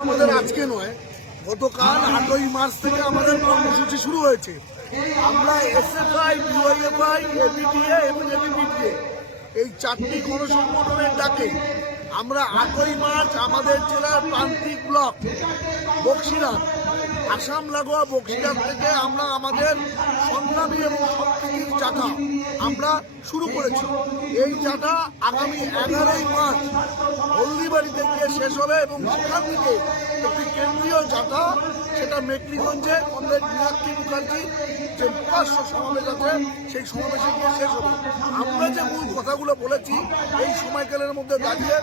আমাদের আজকে নয়, গতকাল আটই মার্চ থেকে আমাদের কর্মসূচি শুরু হয়েছে। আমরা এসএফআই বিওএফআই এবিটিএ এবং এবিপিটিএ এই চারটি গণসংগঠনের ডাকে আমরা আটই মার্চ আমাদের জেলার প্রান্তিক ব্লক বক্সিরাট আসাম লাগোয়া বক্সিরাট থেকে আমরা আমাদের সংগ্রামী এবং শক্তির চাকা আমরা শুরু করেছি। এই চাকা আগামী এগারোই মার্চ শেষ হবে এবং সেখান থেকে একটি কেন্দ্রীয় যাত্রা সেটা মেকলিগঞ্জে কমরেড মীনাক্ষী মুখার্জি যে প্রকাশ্য সমাবেশ আছে, সেই সমাবেশে গিয়ে শেষ হবে। আমরা যে মূল কথাগুলো বলেছি, এই সময়কালের মধ্যে দাঁড়িয়ে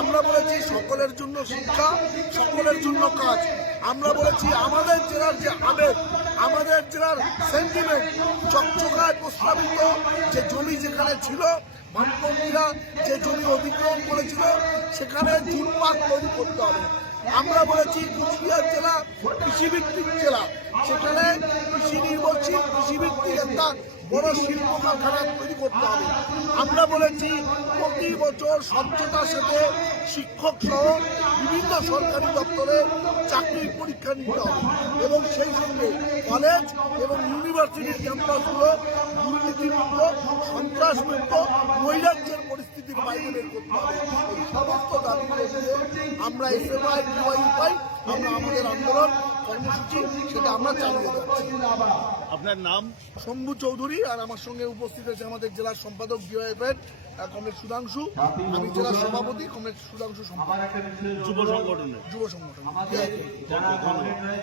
আমরা বলেছি সকলের জন্য শিক্ষা, সকলের জন্য কাজ। আমরা বলেছি আমাদের জেলার যে আবেগ, আমাদের জেলার সেন্টিমেন্ট চকচকায় প্রস্তাবিত যে জমি যেখানে ছিল, বামপন্থীরা যে জমি অধিগ্রহণ করেছিল সেখানে জুটপাট তৈরি করতে হবে। আমরা বলেছি কুচবিহার জেলা কৃষিভিত্তিক জেলা। সেখানে কৃষি নির্ভরশীল, কৃষিভিত্তিক একটা বড় শিল্প কারখানা তৈরি করতে হবে। আমরা বলেছি প্রতি বছর স্বচ্ছতার সাথে শিক্ষক সহ বিভিন্ন সরকারি দপ্তরে চাকরির পরীক্ষা নিতে হবে এবং সেই সঙ্গে কলেজ এবং ইউনিভার্সিটির ক্যাম্পাসগুলো দুর্নীতিমুক্ত, সন্ত্রাসমুক্ত নৈরাজ্যের পরিস্থিতির বাইরে করতে হবে এই সমস্ত দাবিগুলো দিয়ে আমরা ডিওয়াই পাই আমরা আমাদের আন্দোলন কর্মসূচি সেটা আমরা চালিয়ে যাচ্ছি। আপনার নাম? শম্ভু চৌধুরী আর আমার সঙ্গে উপস্থিত আছে আমাদের জেলার সম্পাদক ডিওএফের কমরেড সুধাংশু। আমি জেলার সভাপতি কমরেড সুধাংশু সম্পাদক। যুব সংগঠনের। যুব সংগঠন